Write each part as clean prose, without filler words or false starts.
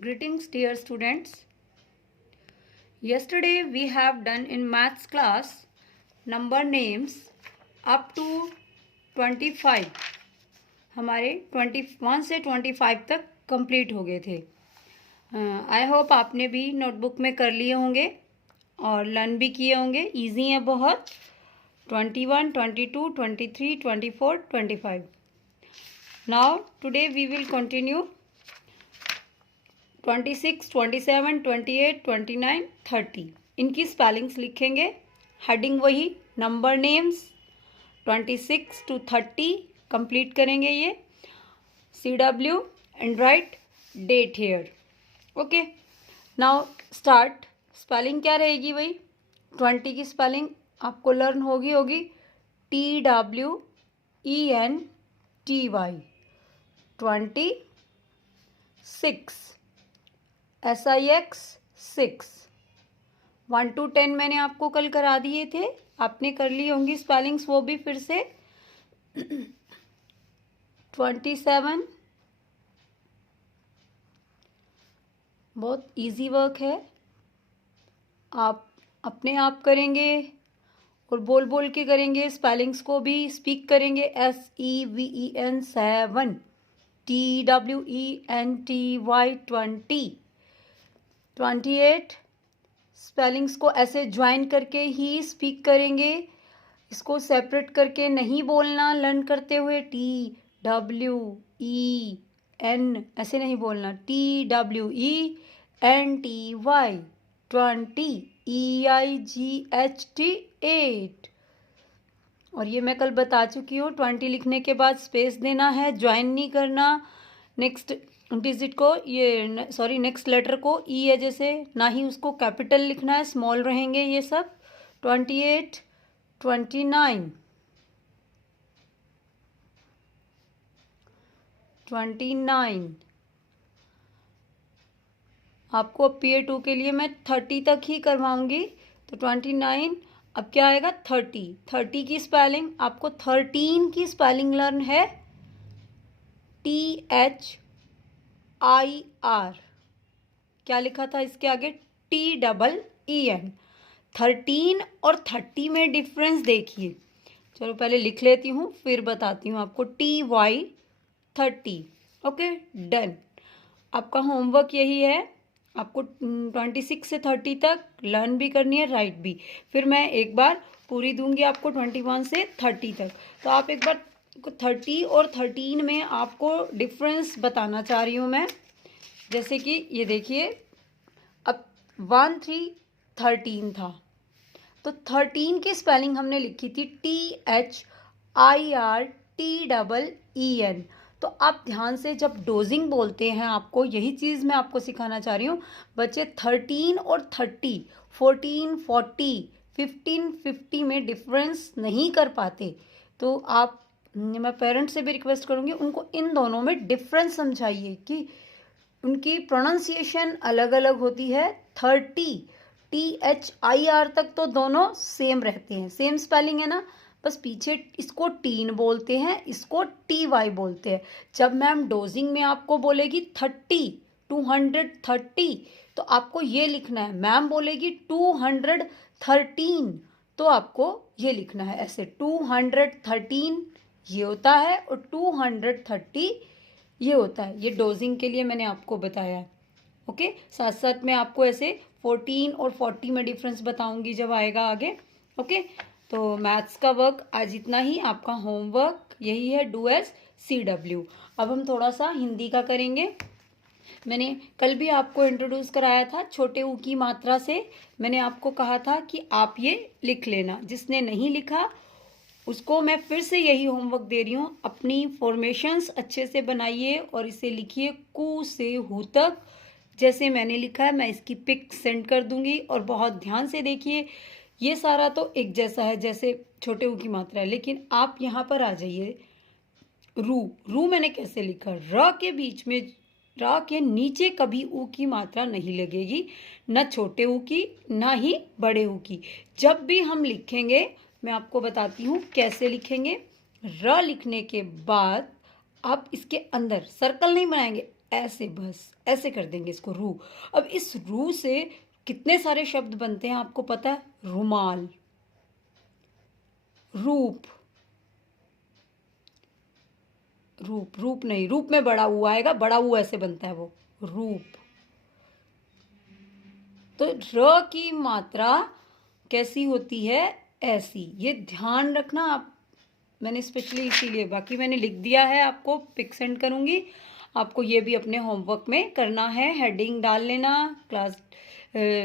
Greetings, dear students. Yesterday we have done in maths class number names up to 25. हमारे 21 से 25 तक complete हो गए थे. आई होप आपने भी नोटबुक में कर लिए होंगे और लर्न भी किए होंगे. इजी है बहुत. 21, 22, 23, 24, 25. Now today we will continue 26, 27, 28, 29, 30. इनकी स्पेलिंग्स लिखेंगे. हेडिंग वही, नंबर नेम्स. 26 to 30 कंप्लीट करेंगे ये. CW and write date here. Okay, now start. Spelling क्या रहेगी भाई? 20 की स्पेलिंग आपको लर्न होगी. TWENTY. 26. SIX 6. 1 to 10 मैंने आपको कल करा दिए थे. आपने कर ली होंगी स्पेलिंग्स वो भी फिर से. 27 बहुत इजी वर्क है. आप अपने आप करेंगे और बोल बोल के करेंगे. स्पेलिंग्स को भी स्पीक करेंगे. SEVEN 7. TWENTY 20. 28 स्पेलिंग्स को ऐसे ज्वाइन करके ही स्पीक करेंगे. इसको सेपरेट करके नहीं बोलना. लर्न करते हुए TWEN ऐसे नहीं बोलना. TWENTY 20. EIGHT 8. और ये मैं कल बता चुकी हूँ. 20 लिखने के बाद स्पेस देना है, ज्वाइन नहीं करना. नेक्स्ट डिजिट को नेक्स्ट लेटर को ई है जैसे, ना ही उसको कैपिटल लिखना है, स्मॉल रहेंगे ये सब. 28, 29, 29. आपको Peer 2 के लिए मैं 30 तक ही करवाऊंगी. तो 29. अब क्या आएगा? 30. 30 की स्पेलिंग आपको 13 की स्पेलिंग लर्न है. THIR. क्या लिखा था इसके आगे? TEEN. 13 और 30 में डिफरेंस देखिए. चलो पहले लिख लेती हूँ फिर बताती हूँ आपको. TY 30. Okay, done. आपका होमवर्क यही है. आपको 26 से 30 तक लर्न भी करनी है, राइट भी. फिर मैं एक बार पूरी दूंगी आपको 21 से 30 तक. तो आप एक बार 30 और 13 में आपको डिफरेंस बताना चाह रही हूँ मैं. जैसे कि ये देखिए, अब 1, 3, 13 था. तो 13 की स्पेलिंग हमने लिखी थी THIRTEEN. तो आप ध्यान से जब डोजिंग बोलते हैं, आपको यही चीज़ मैं आपको सिखाना चाह रही हूँ. बच्चे 13 और 30, 14, 40, 15, 50 में डिफरेंस नहीं कर पाते. तो आप, मैं पेरेंट्स से भी रिक्वेस्ट करूँगी, उनको इन दोनों में डिफरेंस समझाइए कि उनकी प्रोनाउंसिएशन अलग अलग होती है. 30 THIR तक तो दोनों सेम रहते हैं, सेम स्पेलिंग है ना. बस पीछे इसको टीन बोलते हैं, इसको TY बोलते हैं. जब मैम डोजिंग में आपको बोलेगी 30, 230, तो आपको ये लिखना है. मैम बोलेगी 213, तो आपको ये लिखना है ऐसे. 213 ये होता है और 230 ये होता है. ये डोजिंग के लिए मैंने आपको बताया है. ओके, साथ साथ में आपको ऐसे 14 और 40 में डिफरेंस बताऊंगी जब आएगा आगे. ओके, तो मैथ्स का वर्क आज इतना ही. आपका होमवर्क यही है, डू एज CW. अब हम थोड़ा सा हिंदी का करेंगे. मैंने कल भी आपको इंट्रोड्यूस कराया था छोटे ऊ की मात्रा से. मैंने आपको कहा था कि आप ये लिख लेना. जिसने नहीं लिखा उसको मैं फिर से यही होमवर्क दे रही हूँ. अपनी फॉर्मेशंस अच्छे से बनाइए और इसे लिखिए कू से हु तक जैसे मैंने लिखा है. मैं इसकी पिक सेंड कर दूंगी और बहुत ध्यान से देखिए. ये सारा तो एक जैसा है जैसे छोटे ऊ की मात्रा है, लेकिन आप यहाँ पर आ जाइए. रू मैंने कैसे लिखा? र के बीच में, र के नीचे कभी ऊ की मात्रा नहीं लगेगी, न छोटे ऊ की ना ही बड़े ऊ की. जब भी हम लिखेंगे मैं आपको बताती हूँ कैसे लिखेंगे. र लिखने के बाद आप इसके अंदर सर्कल नहीं बनाएंगे, ऐसे, बस ऐसे कर देंगे इसको, रू। अब इस रू से कितने सारे शब्द बनते हैं आपको पता है? रुमाल, रूप, रूप, रूप नहीं, रूप में बड़ा ऊ आएगा, बड़ा ऊ ऐसे बनता है वो, रूप। तो र की मात्रा कैसी होती है? ऐसी। ये ध्यान रखना आप, मैंने स्पेशली इसीलिए, बाकी मैंने लिख दिया है, आपको पिक सेंड करूंगी। आपको ये भी अपने होमवर्क में करना है। हेडिंग डाल लेना, क्लास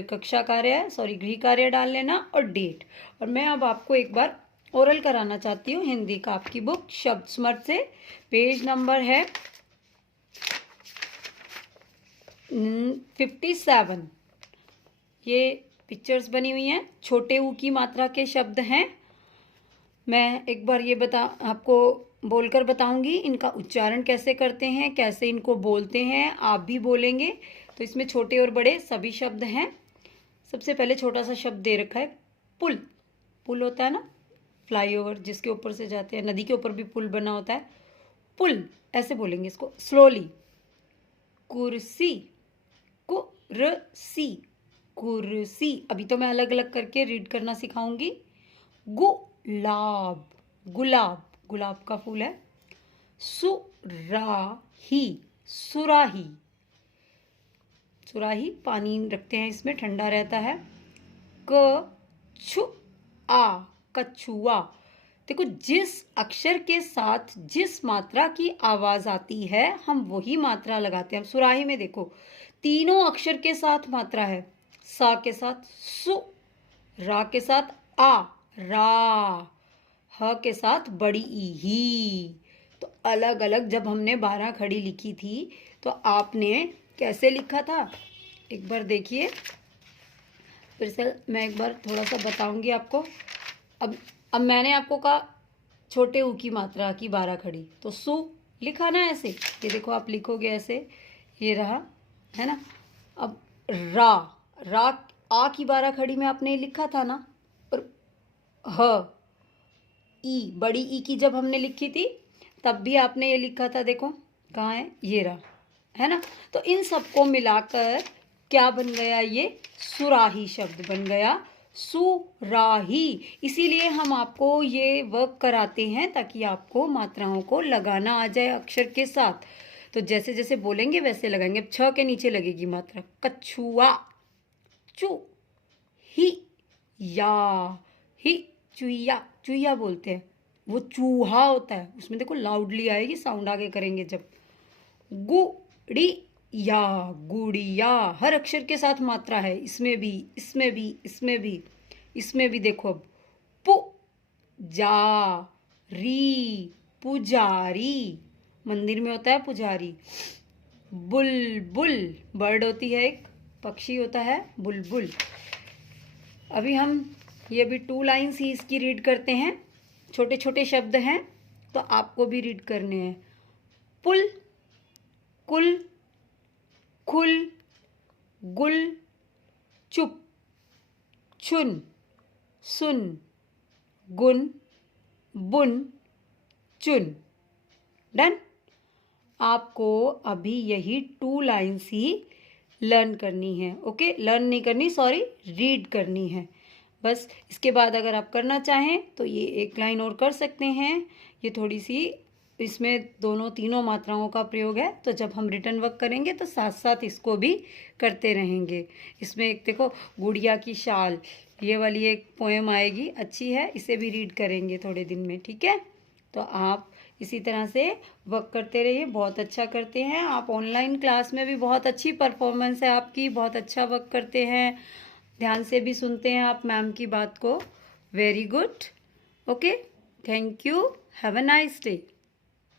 कक्षा कार्य, सॉरी गृह कार्य डाल लेना, और डेट। और मैं अब आपको एक बार ओरल कराना चाहती हूँ हिंदी का। आपकी बुक शब्द स्मृत से पेज नंबर है 57। ये पिक्चर्स बनी हुई हैं, छोटे ऊ की मात्रा के शब्द हैं। मैं एक बार ये आपको बोलकर बताऊंगी इनका उच्चारण कैसे करते हैं, कैसे इनको बोलते हैं, आप भी बोलेंगे। तो इसमें छोटे और बड़े सभी शब्द हैं। सबसे पहले छोटा सा शब्द दे रखा है, पुल। पुल होता है ना, फ्लाईओवर जिसके ऊपर से जाते हैं, नदी के ऊपर भी पुल बना होता है। पुल ऐसे बोलेंगे इसको स्लोली। कुर्सी, कुर्सी, कुर्सी। अभी तो मैं अलग अलग करके रीड करना सिखाऊंगी। गुलाब, गुलाब, गुलाब का फूल है। सुराही, सुराही, सुराही पानी रखते हैं इसमें, ठंडा रहता है। कछुआ, कछुआ। देखो जिस अक्षर के साथ जिस मात्रा की आवाज आती है हम वही मात्रा लगाते हैं। सुराही में देखो तीनों अक्षर के साथ मात्रा है। सा के साथ सु, रा के साथ आ, रा, ह के साथ बड़ी ई, ही। तो अलग अलग जब हमने 12 खड़ी लिखी थी तो आपने कैसे लिखा था, एक बार देखिए। फिर से मैं एक बार थोड़ा सा बताऊंगी आपको। अब मैंने आपको कहा छोटे ऊ की मात्रा की 12 खड़ी, तो सु लिखा ना ऐसे, ये देखो आप लिखोगे ऐसे, ये रहा, है ना। अब रा, रा आ की 12 खड़ी में आपने लिखा था ना। और ह, ई, बड़ी ई की जब हमने लिखी थी तब भी आपने ये लिखा था, देखो कहाँ है, ये रहा, है ना। तो इन सबको मिलाकर क्या बन गया, ये सुराही शब्द बन गया, सुराही। इसीलिए हम आपको ये वर्क कराते हैं ताकि आपको मात्राओं को लगाना आ जाए अक्षर के साथ। तो जैसे जैसे बोलेंगे वैसे लगाएंगे। अब छ के नीचे लगेगी मात्रा, कछुआ, चू, ही, या, ही, चुईया, चुईया बोलते हैं, वो चूहा होता है, उसमें देखो लाउडली आएगी, साउंड आगे करेंगे जब। गुड़िया, गुड़िया, हर अक्षर के साथ मात्रा है, इसमें भी, इसमें भी, इसमें भी, इसमें भी। देखो अब पुजारी, पुजारी, मंदिर में होता है पुजारी। बुलबुल, बर्ड होती है, एक पक्षी होता है बुलबुल। अभी हम ये भी 2 लाइन्स ही इसकी रीड करते हैं, छोटे छोटे शब्द हैं तो आपको भी रीड करने हैं। पुल, कुल, खुल, गुल, चुप, चुन, सुन, गुन, बुन, चुन। डन। आपको अभी यही 2 लाइन्स ही लर्न करनी है। ओके, लर्न नहीं करनी, सॉरी, रीड करनी है बस। इसके बाद अगर आप करना चाहें तो ये 1 लाइन और कर सकते हैं। ये थोड़ी सी, इसमें दोनों तीनों मात्राओं का प्रयोग है, तो जब हम रिटर्न वर्क करेंगे तो साथ साथ इसको भी करते रहेंगे। इसमें एक देखो, गुड़िया की शाल, ये वाली एक पोएम आएगी, अच्छी है, इसे भी रीड करेंगे थोड़े दिन में, ठीक है। तो आप इसी तरह से वर्क करते रहिए, बहुत अच्छा करते हैं आप। ऑनलाइन क्लास में भी बहुत अच्छी परफॉर्मेंस है आपकी, बहुत अच्छा वर्क करते हैं, ध्यान से भी सुनते हैं आप मैम की बात को। Very good. Okay, thank you, have a nice day.